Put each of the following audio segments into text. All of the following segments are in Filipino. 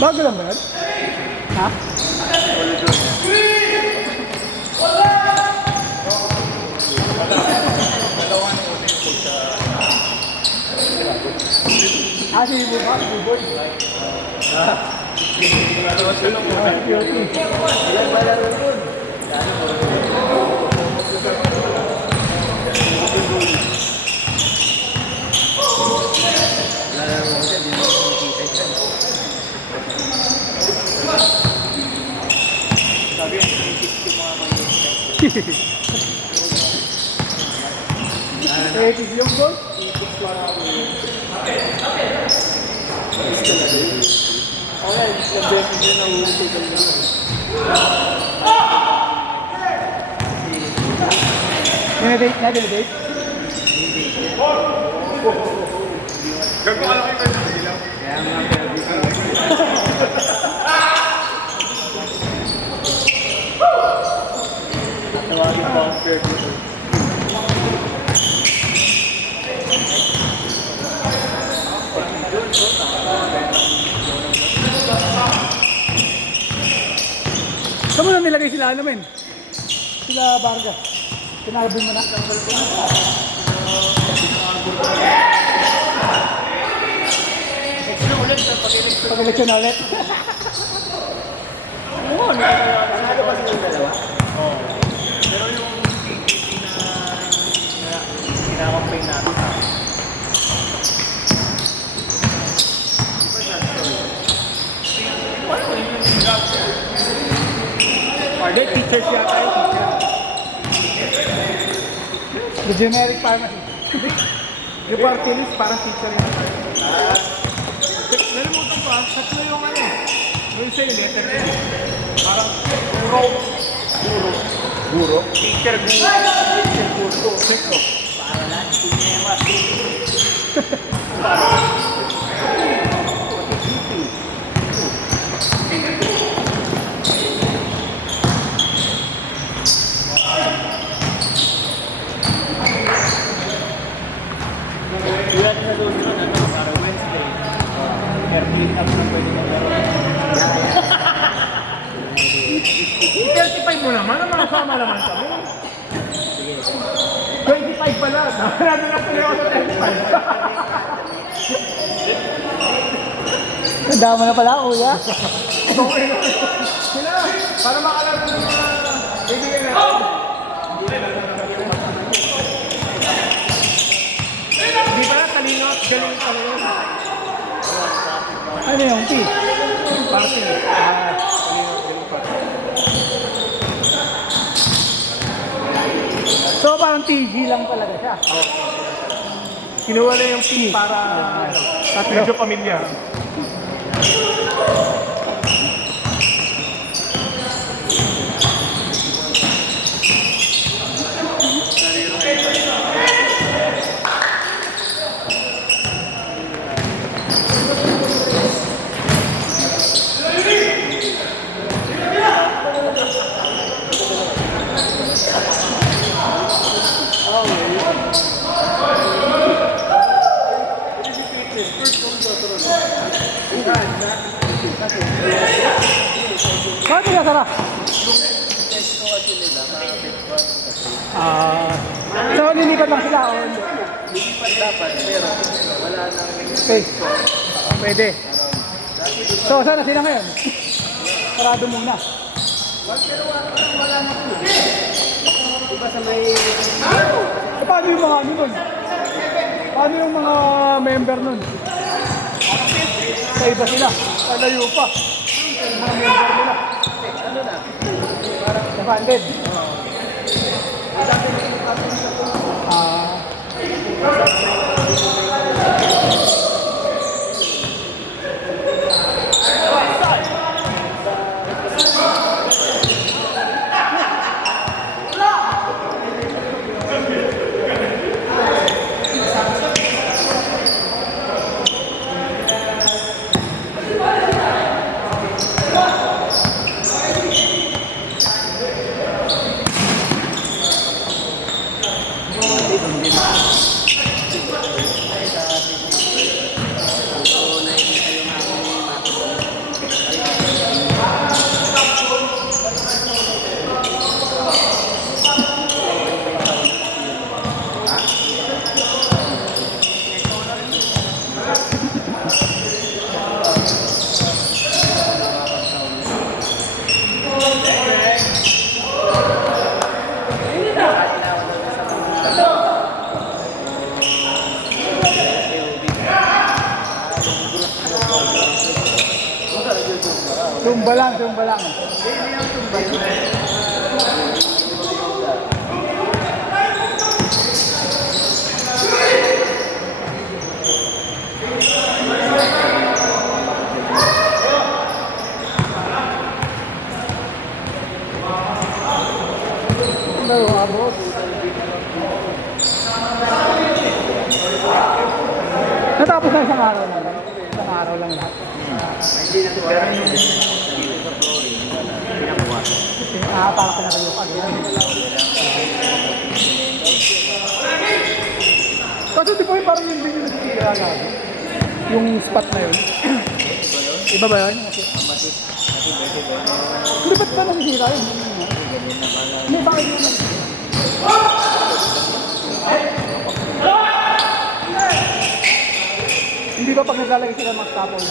Bago lang ba yan? Ha? Si Buboy. Yung goal? Okay, yung beses yun na ulit ko. Dinedate na, dinedate? Gagawa lang kayo sa ilaw. Kaya mga pinag-ibig. Tawagin po ang shirt dito. Saan mo na nilagay sila namin? Sila Vargas. Pinalabing mo na. Pag-eleksyon na ulit. Oo, Ano ba silang dalawa? Oo. Pero yung PPP na kinakampaign natin. Pwede, teachers yata yung teacher. The generic pharmacy. Yung party list, parang teacher yun. Nalimutan ko tatlo yung ano. Yung isa yung letter N. Parang guro. Teacher guro. Teacher guro. Seko. Para lang, kunyewa. Ilan na doon yun, ano, para Wednesday. Air clean up na pwede na laro. 35 mo naman, ang mga sama naman kami. 25 pala, nakarami na pala ako sa 35. Dama na pala, kuya. Okay na. Sila, para makalaro ng mga kaibigan natin. Hindi pala, talino at galing pala yun. Ano yung P? Party. Talino at galing pala. So parang TG lang talaga siya. Kinuha na yung P para medyo pamilya. Bakit ka Sara? So lilipat lang sila o hindi? Lilipat dapat, pero wala nang Okay. Pwede. So saan na sila ngayon? Sarado muna. pero wala na po. Di ba sa may... Eh, paano yung mga ano nun? Paano yung mga member nun? Sa iba sila. Kalayo pa. Yung mga member nila. Ano na? Defunded. Ah. Tumba lang, tumba lang. Ano nga bro? Natapos na isang araw lang. Isang araw lang lahat. Hindi na ito kaya dito sa flooring. Pinakuha. Para ka na kayo agad. Kasi di ba yung parang yun din yung nasisira natin? Yung spot na yun. Iba ba yun? Hindi ba't ba nasisira yun? Hindi, bakit yun? Hindi ba pag naglalagay sila mag-scaffold?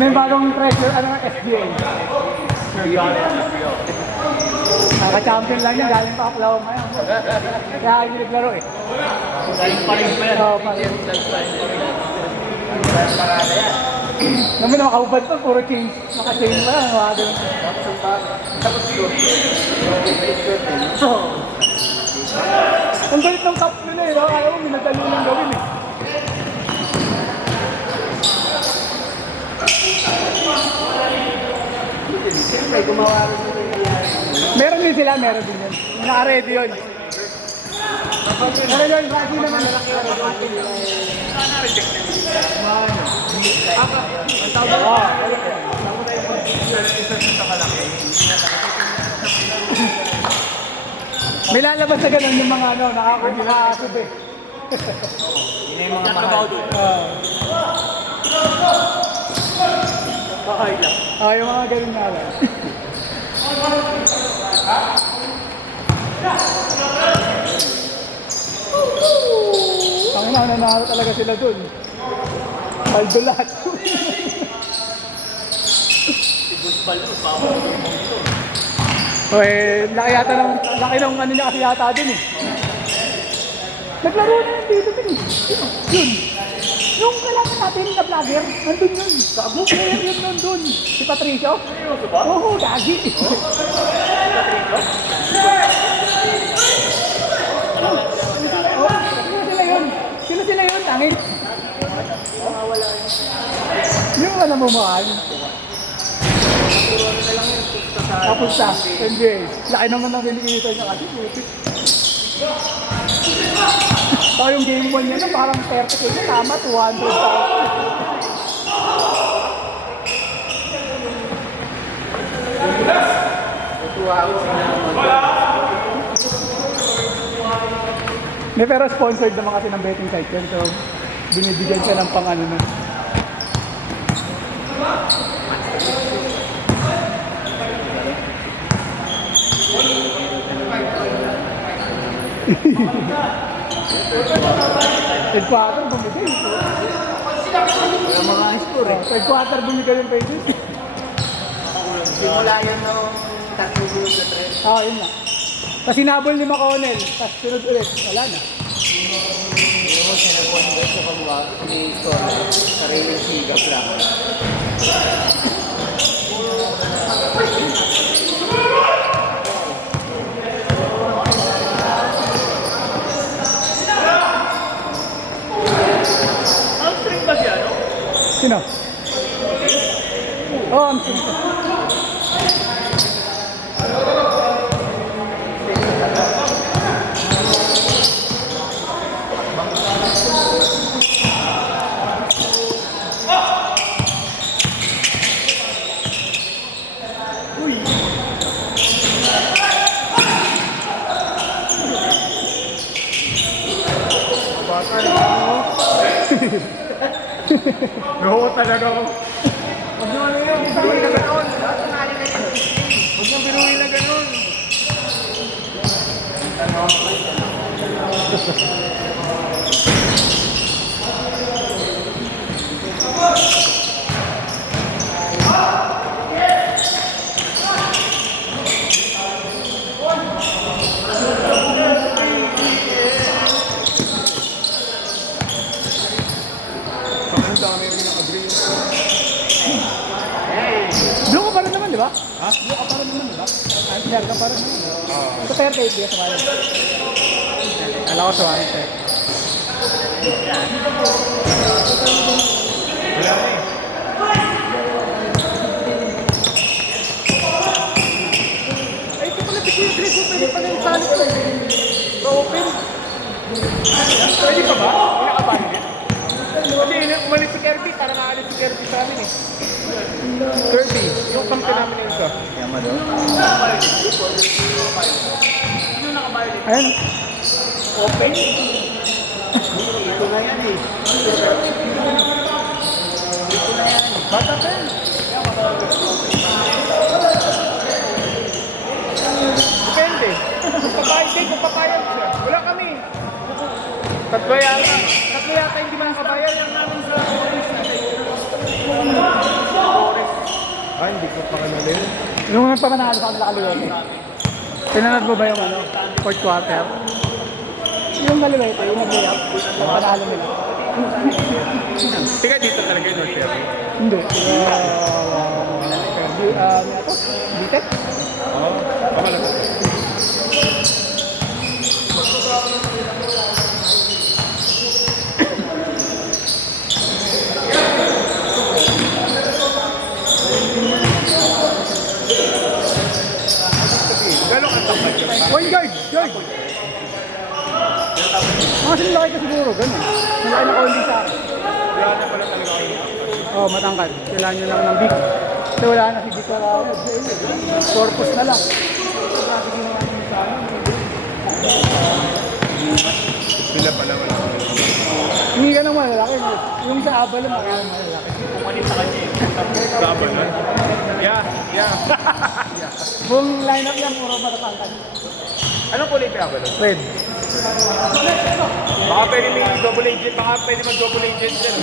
May bagong treasure, ano, SBA. Naka-champion lang yan, galing pa Oklahoma yun. Kaya hindi naglaro eh. Galing pa rin pa yan. Oo, pa rin. Naman na makaubad pa, puro change. Naka-change pa lang, mga ganun. Ang galit ng cup nila eh, no? Ayaw mo, minadali lang gawin eh. Siyempre, gumawa rin mo yung Meron din sila, meron din yun. Naka-ready yun. Meron yun, ready naman. May lalabas na ganun yung mga ano, nakakasub eh. Yun yung mga mahal. Bahay lang. Yung mga ganun nga lang. Ang nananalo talaga sila dun. Paldo lahat. Laki yata ng, laki ng ano niya kasi yata dun eh. Naglaro na yun dito din eh. Yun. Yung kailangan natin na vlogger, nandun yun. Gago, player yun nandun. Si Patricio? Seryoso ba? Oo, gagi. Sino sila yun, tangin? Yung wala mo mahal. Tapos sa NBA. Laki naman ang binigita niya kasi. Saka yung game 1 niya na parang 30 ko na tama, 200,000. Tuwa ako sila. May pero sponsored naman kasi ng betting site yun. So, binibigyan siya ng pang ano na. Third quarter bumigay. Wala mga score eh. Third quarter bumigay yung pages. Simula yan no, 3 goals sa 3. Yun na. Tapos sinabol ni McConnell. Tapos sunod ulit. Wala na. Yung sinagwan ko sa kabuha, ni score, sariling sigap lang. Hamstring ba siya, no? Sino? I'm sorry. No, talaga ako. Huwag nyo ano yun, biruin na gano'n. Huwag nyo biruin na gano'n. Ang dami yung naka-green. Blue ka pa rin naman, di ba? Ha? Blue ka pa rin naman, di ba? Player ka pa rin naman. Ito player ka, hindi ka sumali. Alam ko sumali siya. Wala na eh. Ay, ito pala si Kuya Greg, pwede pala yung sali ko. Open. Pwede pa ba? May nakabahan din? Kasi umalis si Kirby, parang naalis si Kirby sa amin eh. Kirby, yung kampi namin yung isa. Yama doon. Ayan. Open. Ito na yan eh. Ito na yan. Bata pa yan. Depende. Kung papayag din, kung papayag siya. Wala kami. Tatlo yata. Tatlo yata hindi man kabayad yung namin sa Forest. Ay, hindi ko pa kanalin. Yung nagpamanalo sa kanila Kaliwete. Pinanood mo ba yung ano? Fourth quarter? Yung Kaliwete, yung nag-layup. Nagpanalo nila. Teka, dito talaga yung North Perry. Hindi. Bitek? Oo. Baka lang. Gano'ng ang tapat yun? Point guard! Guard! Mga sinilaki ka siguro, gano'n. Nilaki na kaunti sa akin. Wala na pala talaga kayo. Oo, matangkad. Kailangan nyo lang ng big. Kasi wala na si Dito Ramos. Corpus na lang. Sila pala wala. Hindi ka nang malalaki. Yung sa Abal, malalaki. Gaba na. Yeah, yeah. Buong lineup yan, puro matatangkad. Anong kulay pa ba nun? Red. Baka pwede may double agent, baka pwede mag-double agent dyan.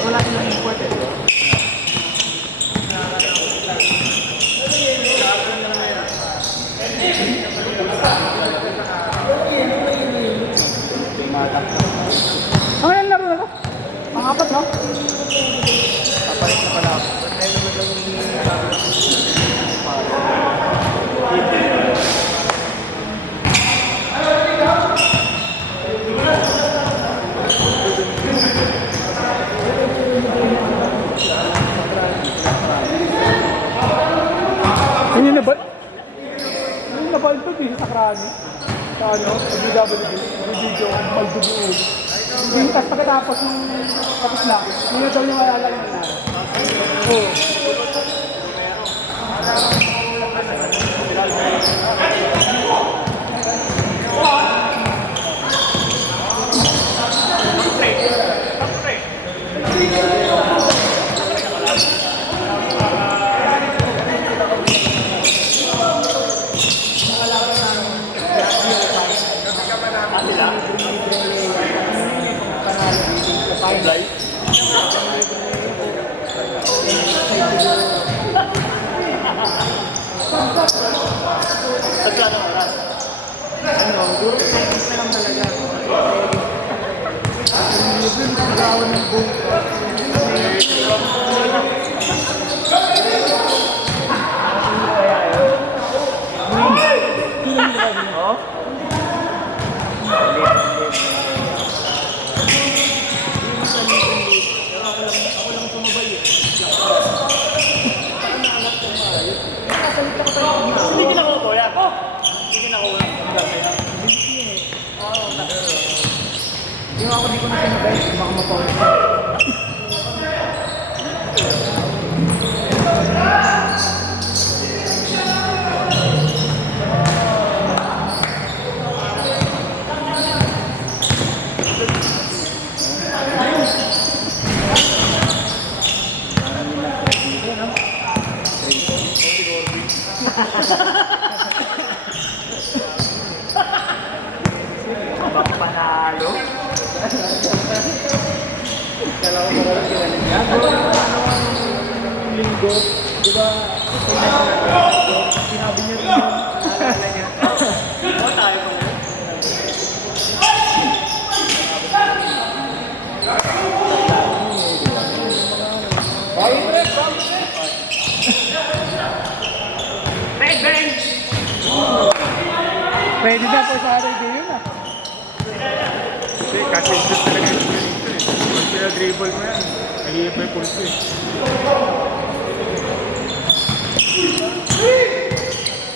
Wala silang import eh. Ang ilan laro na to? Pang-apat, no? Kapalit na pala ako. Yun yung nabal... Yung nabal to, di sa Krani. Sa ano, sa DWD. Video, magdubuo. Hindi, tapos pagkatapos nung tapos na, yun daw yung alala yung nangyari. Oo. Yung ako di ko na sinabay, baka mapawin. Baka panalo. Dalawa ko rin sila niya. Linggo, di ba? Sinabi niya rin yung alala niya. Oo, tayo pa ngayon. Pwede na po sa RD yun ah. Kasi kasi ito talaga yung dito eh. Pag pina-dribble mo yan, nag-iip mo yung pulso eh.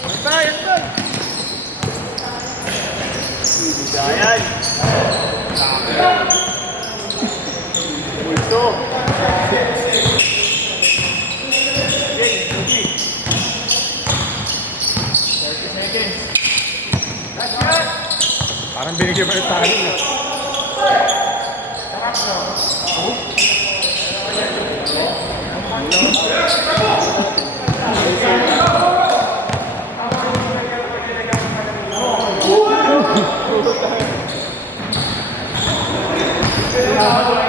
Antay! Antay! Ayan. Pulso. Parang binigyan mo yung tali eh. Kaya